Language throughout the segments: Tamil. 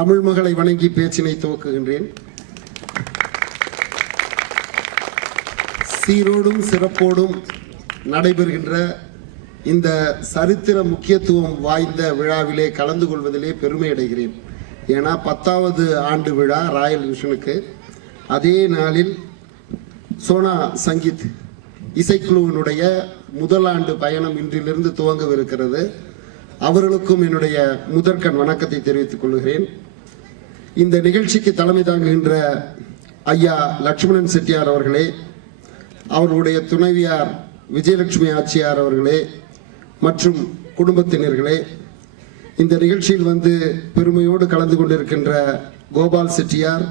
தமிழ் மகளை வணங்கி பேச்சினை துவக்குகின்றேன். சீரோடும் சிறப்போடும் நடைபெறுகின்ற இந்த சரித்திர முக்கியத்துவம் வாய்ந்த விழாவிலே கலந்து கொள்வதிலே பெருமை அடைகிறேன். ஏன்னா பத்தாவது ஆண்டு விழா ராயல் விஷனுக்கு அதே நாளில் சோனா சங்கீத் இசைக்குழுவினுடைய முதலாண்டு பயணம் இன்றிலிருந்து துவங்கவிருக்கிறது. அவர்களுக்கும் என்னுடைய முதற்கண் வணக்கத்தை தெரிவித்துக் கொள்கிறேன். இந்த நிகழ்ச்சிக்கு தலைமை தாங்குகின்ற ஐயா லட்சுமணன் செட்டியார் அவர்களே அவர்களுடைய துணைவியார் விஜயலட்சுமி ஆச்சியார் அவர்களே மற்றும் குடும்பத்தினர்களே இந்த நிகழ்ச்சியில் வந்து பெருமையோடு கலந்து கொண்டிருக்கின்ற கோபால் செட்டியார்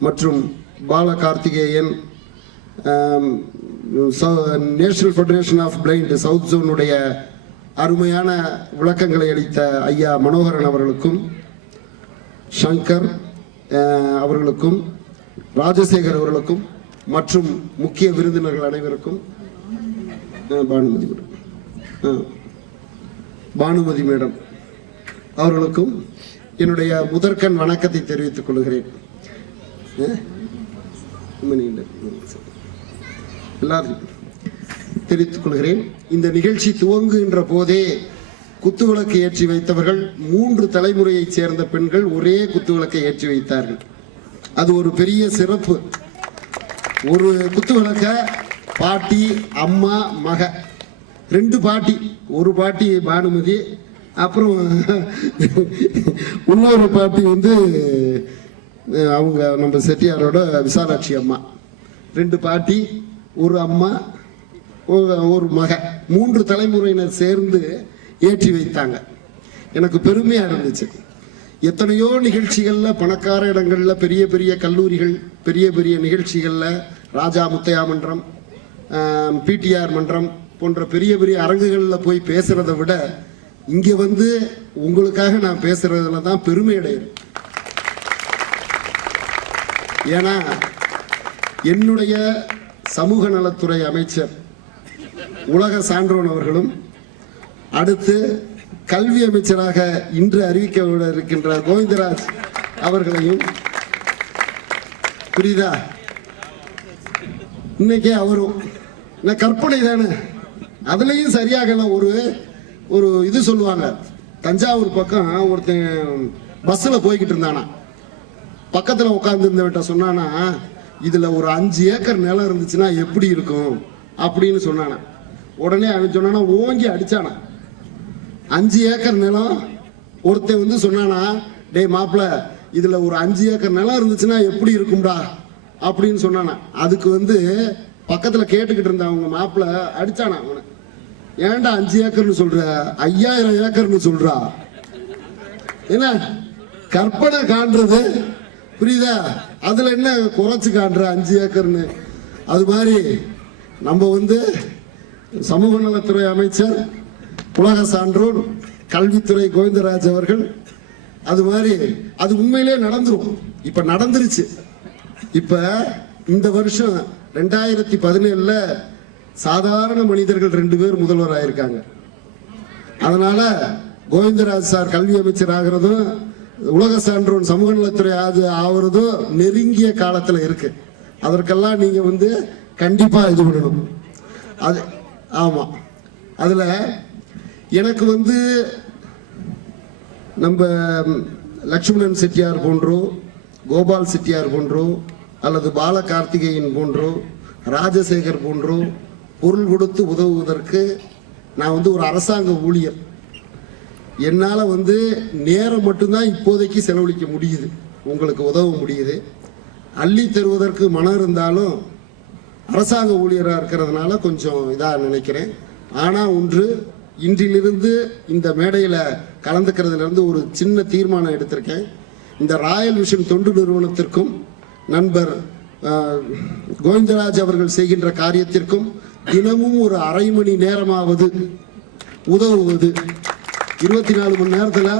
மற்றும் Bala Karthikeyan national federation of blind south ஜோனுடைய அருமையான விளக்கங்களை அளித்த ஐயா மனோகரன் அவர்களுக்கும் சங்கர் அவர்களுக்கும் ராஜசேகர் அவர்களுக்கும் மற்றும் முக்கிய விருந்தினர்கள் அனைவருக்கும் பானுமதி மேடம். பானுமதி மேடம் அவர்களுக்கும் என்னுடைய முதற்கண் வணக்கத்தை தெரிவித்துக் கொள்கிறேன். எல்லாரும் தெரிவித்துக் கொள்கிறேன். இந்த நிகழ்ச்சி துவங்குகின்ற போதே குத்துவிளக்கு ஏற்றி வைத்தவர்கள் மூன்று தலைமுறையைச் சேர்ந்த பெண்கள் ஒரே குத்துவிளக்கை ஏற்றி வைத்தார்கள். அது ஒரு பெரிய சிறப்பு. ஒரு குத்துவிளக்க பாட்டி அம்மா மக. ரெண்டு பாட்டி. ஒரு பாட்டி பானுமதி அப்புறம் இன்னொரு பாட்டி வந்து அவங்க நம்ம செட்டியாரோட விசாலாட்சி அம்மா. ரெண்டு பாட்டி ஒரு அம்மா ஒரு மக. மூன்று தலைமுறையினர் சேர்ந்து ஏற்றி வைத்தாங்க. எனக்கு பெருமையாக இருந்துச்சு. எத்தனையோ நிகழ்ச்சிகளில் பணக்கார இடங்களில் பெரிய பெரிய கல்லூரிகள் பெரிய பெரிய நிகழ்ச்சிகளில் ராஜா முத்தையா மன்றம் பிடிஆர் மன்றம் போன்ற பெரிய பெரிய அரங்குகளில் போய் பேசுகிறத விட இங்கே வந்து உங்களுக்காக நான் பேசுகிறதுல தான் பெருமை அடையிறேன் ஏன்னா என்னுடைய சமூக நலத்துறை அமைச்சர் உலக சான்றோன் அவர்களும் அடுத்து கல்வி அமைச்சராக இன்று அறிவிக்க இருக்கின்ற கோவிந்தராஜ் அவர்களையும் புரியுதா? இன்னைக்கே அவரும் என்ன கற்பனை தானே? அதுலேயும் சரியாக ஒரு ஒரு இது சொல்லுவாங்க. தஞ்சாவூர் பக்கம் ஒருத்தன் பஸ்ஸில் போய்கிட்டு இருந்தானா. பக்கத்தில் உட்காந்துருந்தவட்ட சொன்னானா இதில் ஒரு அஞ்சு ஏக்கர் நிலம் இருந்துச்சுன்னா எப்படி இருக்கும்? அப்படின்னு சொன்னானா. உடனே அவன் சொன்னானா ஓங்கி அடித்தானா அஞ்சு ஏக்கர் நிலம் ஒருத்தன் வந்து சொன்னானா டேய் மாப்பிள இதுல ஒரு அஞ்சு ஏக்கர் நிலம் இருந்துச்சுன்னா எப்படி இருக்கும்டா? அப்படின்னு சொன்னானா. அதுக்கு வந்து பக்கத்துல கேட்டுக்கிட்டு இருந்த அவங்க மாப்பிள அடிச்சானா அவனை. ஏன்டா அஞ்சு ஏக்கர்னு சொல்ற? ஐயாயிரம் ஏக்கர்னு சொல்றா. என்ன? கற்பனை காண்றது? புரியுதா? அதுல என்ன குறைச்சு காண்ற அஞ்சு ஏக்கர்னு? அது மாதிரி நம்ம வந்து சமூக நலத்துறை அமைச்சர் உலக சான்றோர் கல்வித்துறை கோவிந்தராஜ் அவர்கள் அது மாதிரி அது உண்மையிலே நடந்துரும். இப்ப நடந்துருச்சு. இப்ப இந்த வருஷம் ரெண்டாயிரத்தி பதினேழுல சாதாரண மனிதர்கள் ரெண்டு பேர் முதல்வர் ஆயிருக்காங்க. அதனால கோவிந்தராஜ் சார் கல்வி அமைச்சர் ஆகிறதும் உலக சான்றோன் சமூக நலத்துறை ஆது ஆகுறதும் நெருங்கிய காலத்துல இருக்கு. அதற்கெல்லாம் நீங்க வந்து கண்டிப்பா இது பண்ணணும். அது ஆமா. அதுல எனக்கு வந்து நம்ம லக்ஷ்மணன் செட்டியார் போன்றோ கோபால் செட்டியார் போன்றோ அல்லது பால கார்த்திகேயன் போன்றோ ராஜசேகர் போன்றோ பொருள் கொடுத்து உதவுவதற்கு நான் வந்து ஒரு அரசாங்க ஊழியர். என்னால் வந்து நேரம் மட்டும்தான் இப்போதைக்கு செலவழிக்க முடியுது. உங்களுக்கு உதவ முடியுது. அள்ளி தருவதற்கு மனம் இருந்தாலும் அரசாங்க ஊழியராக இருக்கிறதுனால கொஞ்சம் இதாக நினைக்கிறேன். ஆனால் ஒன்று இன்றிலிருந்து இந்த மேடையில் கலந்துக்கிறதுலேருந்து ஒரு சின்ன தீர்மானம் எடுத்திருக்கேன். இந்த ராயல் விஷன் தொண்டு நிறுவனத்திற்கும் நண்பர் கோவிந்தராஜ் அவர்கள் செய்கின்ற காரியத்திற்கும் தினமும் ஒரு அரை மணி நேரமாவது உதவுவது. இருபத்தி நாலு மணி நேரத்தில்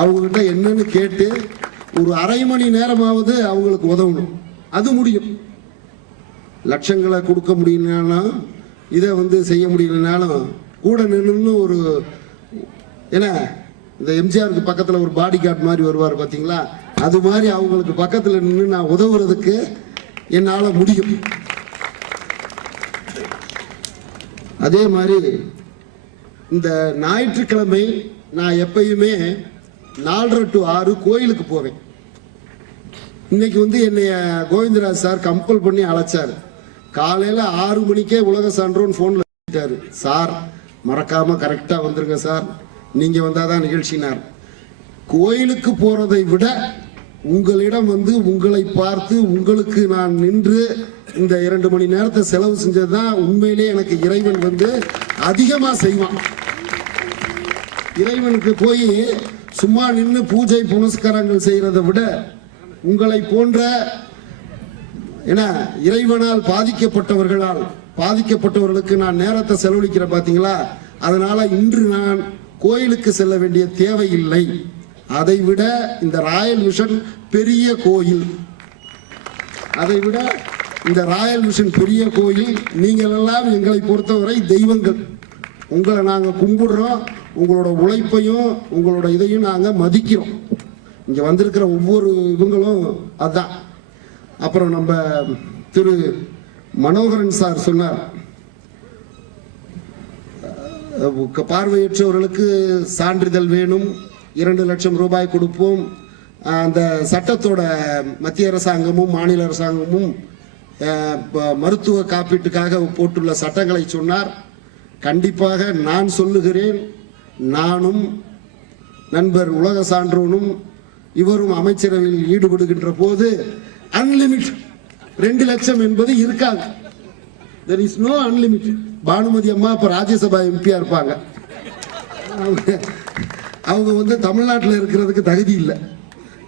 அவங்ககிட்ட என்னன்னு கேட்டு ஒரு அரை மணி நேரமாவது அவங்களுக்கு உதவணும். அது முடியும். லட்சங்களை கொடுக்க முடியலனாலும் இதை வந்து செய்ய முடியலனாலும் கூட நின்று ஒரு என்ன இந்த எம்ஜிஆருக்கு பக்கத்தில் ஒரு பாடி கார்டு மாதிரி வருவார் பார்த்தீங்களா அது மாதிரி அவங்களுக்கு பக்கத்தில் நின்று நான் உதவுறதுக்கு என்னால் முடியும். அதே மாதிரி இந்த ஞாயிற்றுக்கிழமை நான் எப்பயுமே நாலரை டு ஆறு கோயிலுக்கு போவேன். இன்னைக்கு வந்து என்னைய கோவிந்தராஜ் சார் கம்பல் பண்ணி அழைச்சாரு. காலையில் ஆறு மணிக்கே உலக சான்றோன்னு ஃபோனில் சார் மறக்காம கரெக்டா வந்துருங்க சார். நீங்க வந்தாதான் நிகழ்ச்சினார். கோயிலுக்கு போறதை விட உங்களிடம் வந்து உங்களை பார்த்து உங்களுக்கு நான் நின்று இந்த இரண்டு மணி நேரத்தை செலவு செஞ்சதுதான் உண்மையிலே எனக்கு இறைவன் வந்து அதிகமா செய்வான். இறைவனுக்கு போய் சும்மா நின்று பூஜை புனஸ்காரங்கள் செய்யறதை விட உங்களை போன்ற என இறைவனால் பாதிக்கப்பட்டவர்களால் பாதிக்கப்பட்டவர்களுக்கு நான் நேரத்தை செலவழிக்கிறேன் பார்த்தீங்களா அதனால இன்று நான் கோயிலுக்கு செல்ல வேண்டிய தேவை இல்லை அதை விட இந்த ராயல் விஷன் பெரிய கோயில். அதை விட இந்த ராயல் மிஷன் பெரிய கோயில் நீங்கள் எல்லாம் எங்களை பொறுத்தவரை தெய்வங்கள். உங்களை நாங்கள் கும்பிடுறோம் உங்களோட உழைப்பையும் உங்களோட இதையும் நாங்கள் மதிக்கிறோம். இங்கே வந்திருக்கிற ஒவ்வொரு இவங்களும் அதுதான் அப்புறம் நம்ம திரு மனோகரன் சார் சொன்னார். பார்வையற்றவர்களுக்கு சான்றிதழ் வேணும் இரண்டு லட்சம் ரூபாய் கொடுப்போம். அந்த சட்டத்தோட மத்திய அரசாங்கமும் மாநில அரசாங்கமும் மருத்துவ காப்பீட்டுக்காக போட்டுள்ள சட்டங்களை சொன்னார். கண்டிப்பாக நான் சொல்லுகிறேன் நானும் நண்பர் உலக சான்றோனும் இவரும் அமைச்சரவையில் ஈடுபடுகின்ற போது அன்லிமிட் ரெண்டு லட்சம் என்பது இருக்காது there is no unlimited Bhanumathi அம்மா இப்போ ராஜ்யசபா எம்பியாக இருப்பாங்க. அவங்க- அவங்க வந்து தமிழ்நாட்டில் இருக்கிறதுக்கு தகுதி இல்லை.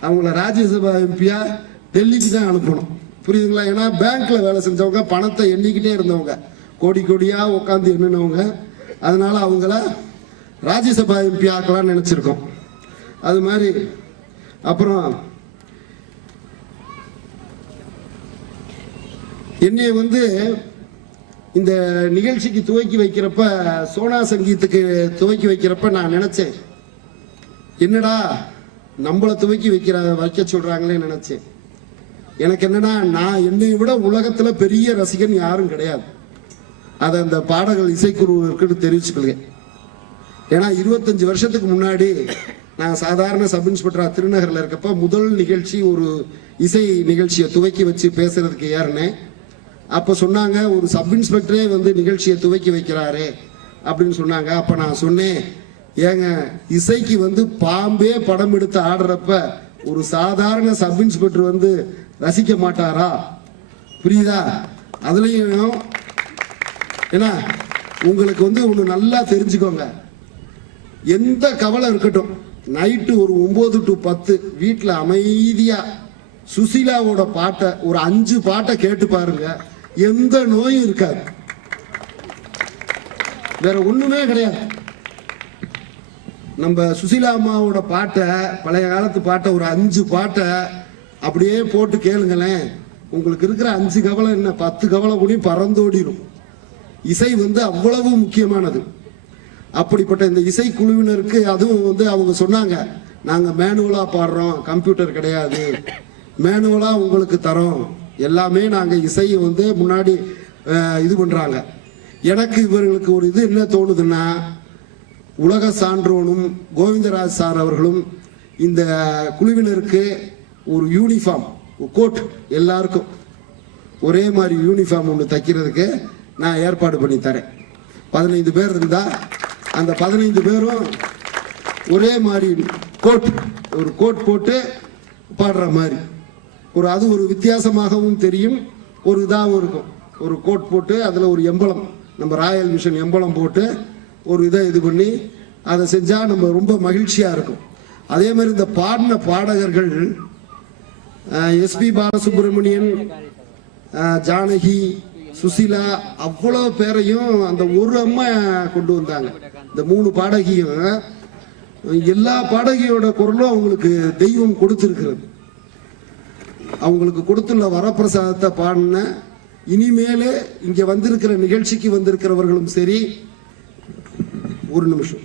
அவங்கள ராஜ்யசபா எம்பியாக டெல்லிக்கு தான் அனுப்பணும். புரியுதுங்களா? ஏன்னா பேங்க்கில் வேலை செஞ்சவங்க பணத்தை எண்ணிக்கிட்டே இருந்தவங்க. கோடி கோடியாக உட்காந்து எண்ணினவங்க. அதனால் அவங்கள ராஜ்யசபா எம்பி ஆக்கலாம்னு நினச்சிருக்கோம். அது மாதிரி அப்புறம் என்னைய வந்து இந்த நிகழ்ச்சிக்கு துவக்கி வைக்கிறப்ப சோனா சங்கீத்துக்கு துவக்கி வைக்கிறப்ப நான் நினைச்சேன். என்னடா நம்மளை துவக்கி வைக்கிற வைக்க சொல்றாங்களே நினைச்சேன். எனக்கு என்னன்னா நான் என்னை விட உலகத்துல பெரிய ரசிகன் யாரும் கிடையாது. அதை அந்த பாடல்கள் இசைக்குழுவிற்கு தெரிவிச்சுக்கொள்கிறேன் ஏன்னா இருபத்தஞ்சு வருஷத்துக்கு முன்னாடி நான் சாதாரண சப் இன்ஸ்பெக்டரா திருநகர்ல இருக்கப்ப முதல் நிகழ்ச்சி ஒரு இசை நிகழ்ச்சியை துவக்கி வச்சு பேசுறதுக்கு ஏறினேன். அப்ப சொன்னாங்க ஒரு சப் இன்ஸ்பெக்டரே வந்து நிகழ்ச்சியை துவக்கி வைக்கிறாரு அப்படின்னு சொன்னாங்க. அப்ப நான் சொன்னேன் ஏங்க இசைக்கு வந்து பாம்பே படம் எடுத்து ஆடுறப்ப ஒரு சாதாரண சப் இன்ஸ்பெக்டர் வந்து ரசிக்க மாட்டாரா? புரியுதா? அதுலயும் ஏன்னா உங்களுக்கு வந்து ஒண்ணு நல்லா தெரிஞ்சுக்கோங்க. எந்த கவலை இருக்கட்டும் நைட்டு ஒரு ஒன்பது டு பத்து வீட்டில் அமைதியா சுசீலாவோட பாட்டை ஒரு அஞ்சு பாட்டை கேட்டு பாருங்க. எந்த நோயும் இருக்காது. வேற ஒண்ணுமே கிடையாது. நம்ம சுசீலா அம்மாவோட பாட்டை பழைய காலத்து பாட்டை ஒரு அஞ்சு பாட்டை அப்படியே போட்டு கேளுங்களேன். உங்களுக்கு இருக்கிற அஞ்சு கவலை என்ன? பத்து கவலை கூட பறந்தோடிடும் இசை வந்து அவ்வளவு முக்கியமானது. அப்படிப்பட்ட இந்த இசைக்குழுவினருக்கு அதுவும் வந்து அவங்க சொன்னாங்க நாங்கள் மேனுவலாக பாடுறோம் கம்ப்யூட்டர் கிடையாது. மேனுவலாக உங்களுக்கு தரோம். எல்லாமே நாங்கள் இசையை வந்து முன்னாடி இது பண்ணுறாங்க எனக்கு இவர்களுக்கு ஒரு இது என்ன தோணுதுன்னா உலக சான்றோனும் கோவிந்தராஜ் சார் அவர்களும் இந்த குழுவினருக்கு ஒரு யூனிஃபார்ம் கோட் எல்லாருக்கும். ஒரே மாதிரி யூனிஃபார்ம் ஒன்று தைக்கிறதுக்கு நான் ஏற்பாடு பண்ணி தரேன். பதினைந்து பேர் இருந்தால் அந்த பதினைந்து பேரும் ஒரே மாதிரி கோட் ஒரு கோட் போட்டு பாடுற மாதிரி. ஒரு அது ஒரு வித்தியாசமாகவும் தெரியும். ஒரு இதாகவும் இருக்கும். ஒரு கோட் போட்டு அதில் ஒரு எம்பளம் நம்ம ராயல் மிஷன் எம்பளம் போட்டு ஒரு இதை இது பண்ணி அதை செஞ்சால் நம்ம ரொம்ப மகிழ்ச்சியாக இருக்கும். அதே மாதிரி இந்த பாடின பாடகர்கள் எஸ்பி பாலசுப்ரமணியன் ஜானகி சுசிலா அவ்வளோ பேரையும் அந்த ஒரு அம்மா கொண்டு வந்தாங்க. இந்த மூணு பாடகியும் எல்லா பாடகியோட குரலும் அவங்களுக்கு தெய்வம் கொடுத்துருக்கிறது. அவங்களுக்கு கொடுத்துள்ள வரப்பிரசாதத்தை பாடின இனிமேலே இங்க வந்திருக்கிற நிகழ்ச்சிக்கு வந்திருக்கிறவர்களும் சரி ஒரு நிமிஷம்.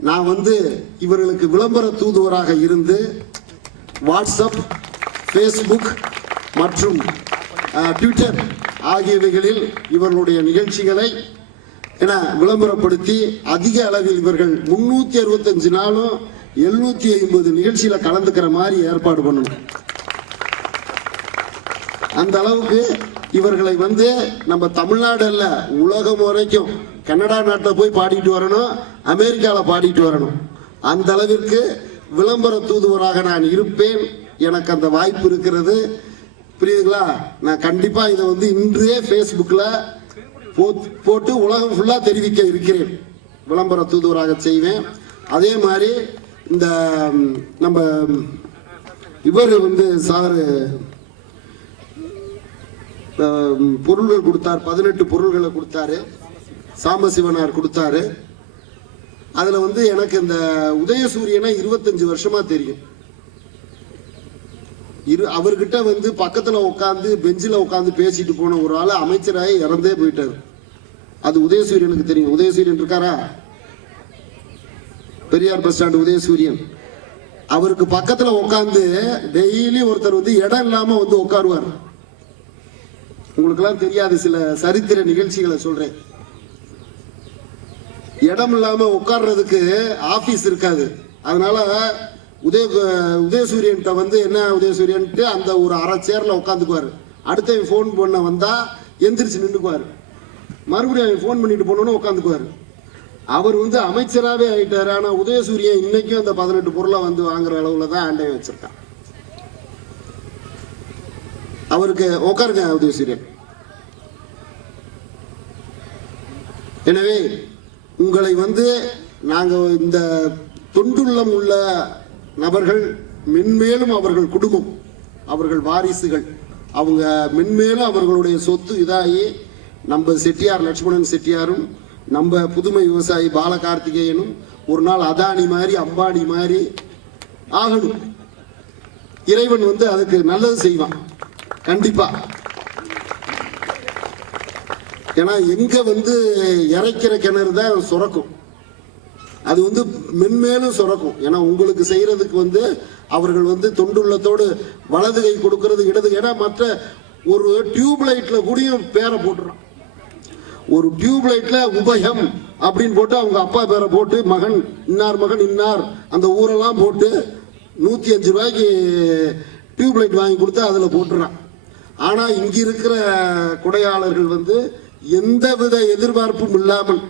நான் வந்து இவர்களுக்கு விளம்பர தூதுவராக இருந்து வாட்ஸ்அப் ஃபேஸ்புக் மற்றும் ட்விட்டர் ஆகியவைகளில் இவர்களுடைய நிகழ்ச்சிகளை என விளம்பரப்படுத்தி அதிக அளவில் இவர்கள் முன்னூத்தி அறுபத்தஞ்சு நாளும் எழுநூத்தி ஐம்பது நிகழ்ச்சியில கலந்துக்கிற மாதிரி ஏற்பாடு பண்ணணும். அந்த அளவுக்கு இவர்களை வந்து நம்ம தமிழ்நாடு அல்ல உலகம் வரைக்கும் கனடா நாட்டில் போய் பாடிட்டு வரணும் அமெரிக்காவில் பாடிட்டு வரணும். அந்த அளவிற்கு விளம்பர தூதுவராக நான் இருப்பேன். எனக்கு அந்த வாய்ப்பு இருக்கிறது. புரியுதுங்களா? நான் கண்டிப்பாக இதை வந்து இன்றே ஃபேஸ்புக்கில் போட்டு உலகம் ஃபுல்லாக தெரிவிக்க இருக்கிறேன். விளம்பர தூதுவராக செய்வேன். அதே மாதிரி இந்த நம்ம இவர் வந்து சார் பொருள்கள் கொடுத்தார் பதினெட்டு பொருள்களை கொடுத்தாரு. சாம்பசிவனார் கொடுத்தாரு. அதில் வந்து எனக்கு இந்த உதயசூரியனை இருபத்தஞ்சு வருஷமா தெரியும். இரு அவர்கிட்ட வந்து பக்கத்தில் உட்காந்து பெஞ்சில் உட்காந்து பேசிட்டு போன ஒரு ஆள் அமைச்சராகி இறந்தே போயிட்டார். அது உதயசூரியனுக்கு தெரியும். உதயசூரியன் இருக்காரா? Periyar bus stand Udhayasuriyan. அவருக்கு பக்கத்துல உட்காந்து டெய்லி ஒருத்தர் வந்து இடம் இல்லாம வந்து உட்காருவார் உங்களுக்கெல்லாம் தெரியாது சில சரித்திர நிகழ்ச்சிகளை சொல்றேன். இடம் இல்லாம உட்கார்றதுக்கு ஆபீஸ் இருக்காது. அதனால உதய உதயசூரியன்கிட்ட வந்து என்ன உதயசூரியன்ட்டு அந்த ஒரு அரை சேர்ல உட்காந்துக்குவாரு அடுத்த ஃபோன் பண்ண வந்தா எந்திரிச்சு நின்றுக்குவாரு மறுபடியும் அவன் ஃபோன் பண்ணிட்டு போனோன்னு உட்காந்துக்குவாரு அவர் வந்து அமைச்சராகவே ஆயிட்டாரு. ஆனால் உதயசூரியன் இன்னைக்கும் அந்த பதினெட்டு பொருளை வந்து வாங்குற அளவில் தான் ஆண்டையும் வச்சிருக்கான். அவருக்கு உட்காருங்க உதயசூரியன். எனவே உங்களை வந்து நாங்கள் இந்த தொண்டுள்ளம் உள்ள நபர்கள் மென்மேலும் அவர்கள் குடும்பம் அவர்கள் வாரிசுகள் அவங்க மென்மேலும் அவர்களுடைய சொத்து இதாகி நம்ம செட்டியார் லட்சுமணன் செட்டியாரும் நம்ம புதுமை விவசாயி பாலகார்த்திகேயனும் ஒரு நாள் அதானி மாதிரி அம்பானி மாதிரி ஆகணும். இறைவன் வந்து அதுக்கு நல்லது செய்வான். கண்டிப்பா. ஏன்னா எங்க வந்து இறைக்கிற கிணறு தான் சுரக்கும். அது வந்து மென்மேலும் சுரக்கும். ஏன்னா உங்களுக்கு செய்யறதுக்கு வந்து அவர்கள் வந்து தொண்டுள்ளத்தோடு வலது கை கொடுக்கறது இடது ஏன்னா மற்ற ஒரு டியூப் லைட்ல கூடயும் பேரை போட்டுறான். ஒரு டியூப்லைட்ல உபயம் அப்படின்னு போட்டு அவங்க அப்பா பேரை போட்டு மகன் இன்னார் மகன் இன்னார் அந்த ஊரெல்லாம் போட்டு நூத்தி அஞ்சு ரூபாய்க்கு டியூப்லைட் வாங்கி கொடுத்து அதுல போட்டுறான். ஆனா இங்க இருக்கிற கொடையாளர்கள் வந்து எந்தவித எதிர்பார்ப்பும் இல்லாமல்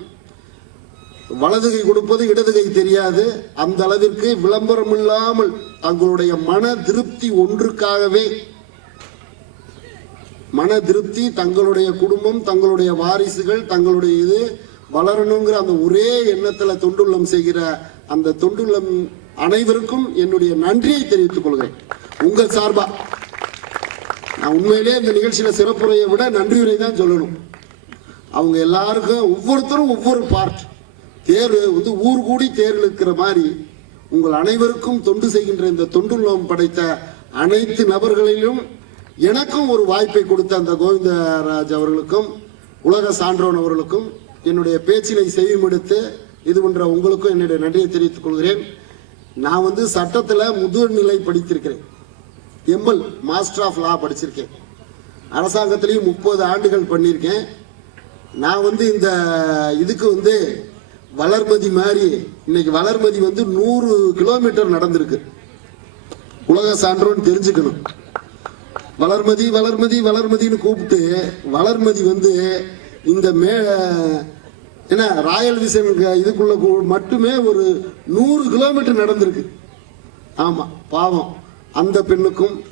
வலது கை கொடுப்பது இடது கை தெரியாது. அந்த அளவிற்கு விளம்பரம் இல்லாமல் தங்களுடைய மன திருப்தி ஒன்றுக்காகவே மன திருப்தி தங்களுடைய குடும்பம் தங்களுடைய வாரிசுகள் தங்களுடைய இது வளரணுங்கிற அந்த ஒரே எண்ணத்துல தொண்டுள்ளம் செய்கிற அந்த தொண்டுள்ளம் அனைவருக்கும் என்னுடைய நன்றியை தெரிவித்துக் கொள்கிறேன். உங்கள் சார்பா. நான் உண்மையிலே இந்த நிகழ்ச்சியில சிறப்புரையை விட நன்றியுரை தான் சொல்லணும். அவங்க எல்லாருக்கும் ஒவ்வொருத்தரும் ஒவ்வொரு பார்ட் தேர் வந்து ஊர் கூடி தேர் இழுக்கிற மாதிரி உங்கள் அனைவருக்கும் தொண்டு செய்கின்ற இந்த தொண்டுள்ளம் படைத்த அனைத்து நபர்களிலும் எனக்கும் ஒரு வாய்ப்பை கொடுத்த அந்த கோவிந்தராஜ் அவர்களுக்கும் உலக சான்றோன் அவர்களுக்கும் என்னுடைய பேச்சினை செவிமெடுத்து இது போன்ற உங்களுக்கும் என்னுடைய நன்றியை தெரிவித்துக் கொள்கிறேன். நான் வந்து சட்டத்தில் முதுநிலை படித்திருக்கிறேன். எம்எல் மாஸ்டர் ஆஃப் லா படிச்சிருக்கேன். அரசாங்கத்திலையும் முப்பது ஆண்டுகள் பண்ணியிருக்கேன். நான் வந்து இந்த இதுக்கு வந்து வளர்மதி மாதிரி இன்னைக்கு வளர்மதி வந்து நூறு கிலோமீட்டர் நடந்திருக்கு. உலக சான்றோன்னு தெரிஞ்சுக்கணும். வளர்மதி வளர்மதி வளர்மதின்னு கூப்பிட்டு வளர்மதி வந்து இந்த மே என்ன ராயல் விசன் இதுக்குள்ள கூ- மட்டுமே ஒரு நூறு கிலோமீட்டர் நடந்திருக்கு. ஆமாம் பாவம். அந்த பெண்ணுக்கும்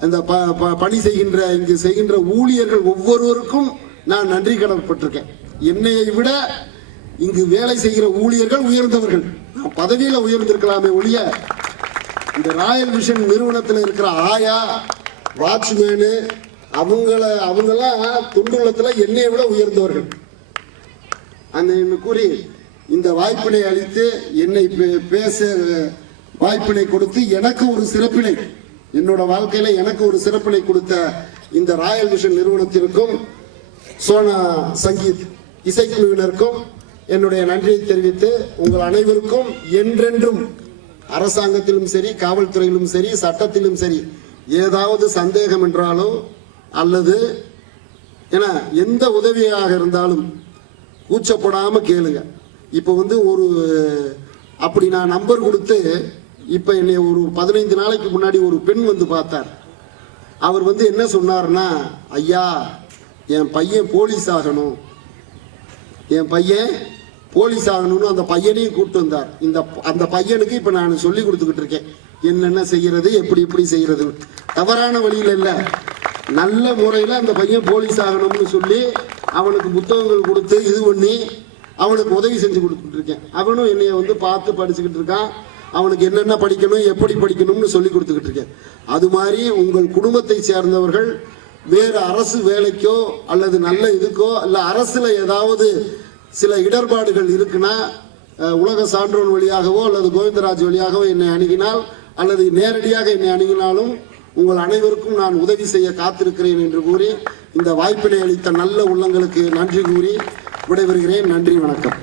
அந்த ப- ப- பணி செய்கின்ற இங்கு செய்கின்ற ஊழியர்கள் ஒவ்வொருவருக்கும் நான் நன்றி கடன்பட்டிருக்கேன் என்னையை விட இங்கு வேலை செய்கிற ஊழியர்கள் உயர்ந்தவர்கள். நான் பதவியில் உயர்ந்திருக்கலாமே ஒழிய இந்த ராயல் விஷன் நிறுவனத்தில் இருக்கிற ஆயா வாட்ச்மேனு அவங்கள அவங்கெல்லாம் தொண்டுள்ளத்துல என்னைய விட உயர்ந்தவர்கள். அந்த என்று கூறி இந்த வாய்ப்பினை அளித்து என்னை பே- பேச வாய்ப்பினை கொடுத்து எனக்கு ஒரு சிறப்பினை என்னோட வாழ்க்கையில எனக்கு ஒரு சிறப்பினை கொடுத்த இந்த ராயல் விஷன் நிறுவனத்திற்கும் சோனா சங்கீத் இசைக்குழுவினருக்கும் என்னுடைய நன்றியை தெரிவித்து உங்கள் அனைவருக்கும் என்றென்றும் அரசாங்கத்திலும் சரி காவல்துறையிலும் சரி சட்டத்திலும் சரி ஏதாவது சந்தேகம் என்றாலோ அல்லது என எந்த உதவியாக இருந்தாலும் கூச்சப்படாமல் கேளுங்க. இப்போ வந்து ஒரு அப்படி நான் நம்பர் கொடுத்து இப்போ என்னை ஒரு பதினைந்து நாளைக்கு முன்னாடி ஒரு பெண் வந்து பார்த்தார். அவர் வந்து என்ன சொன்னார்னா ஐயா என் பையன் போலீஸ் ஆகணும். என் பையன் போலீஸ் ஆகணும்னு அந்த பையனையும் கூப்பிட்டு வந்தார். இந்த அந்த பையனுக்கு இப்போ நான் சொல்லி கொடுத்துக்கிட்டு இருக்கேன். என்னென்ன செய்யறது எப்படி எப்படி செய்யறது. தவறான வழியில் இல்லை. நல்ல முறையில் அந்த பையன் போலீஸ் ஆகணும்னு சொல்லி அவனுக்கு புத்தகங்கள் கொடுத்து இது பண்ணி அவனுக்கு உதவி செஞ்சு கொடுத்துட்ருக்கேன் அவனும் என்னைய வந்து பார்த்து படிச்சுக்கிட்டு இருக்கான். அவனுக்கு என்னென்ன படிக்கணும் எப்படி படிக்கணும்னு சொல்லி கொடுத்துக்கிட்டு இருக்கேன். அது மாதிரி உங்கள் குடும்பத்தை சேர்ந்தவர்கள் வேறு அரசு வேலைக்கோ அல்லது நல்ல இதுக்கோ அல்ல அரசில் ஏதாவது சில இடர்பாடுகள் இருக்குன்னா உலக சான்றோன் வழியாகவோ அல்லது கோவிந்தராஜ் வழியாகவோ என்னை அணுகினால் அல்லது நேரடியாக என்னை அணுகினாலும் உங்கள் அனைவருக்கும் நான் உதவி செய்ய காத்திருக்கிறேன் என்று கூறி இந்த வாய்ப்பினை அளித்த நல்ல உள்ளங்களுக்கு நன்றி கூறி விடைபெறுகிறேன். நன்றி வணக்கம்.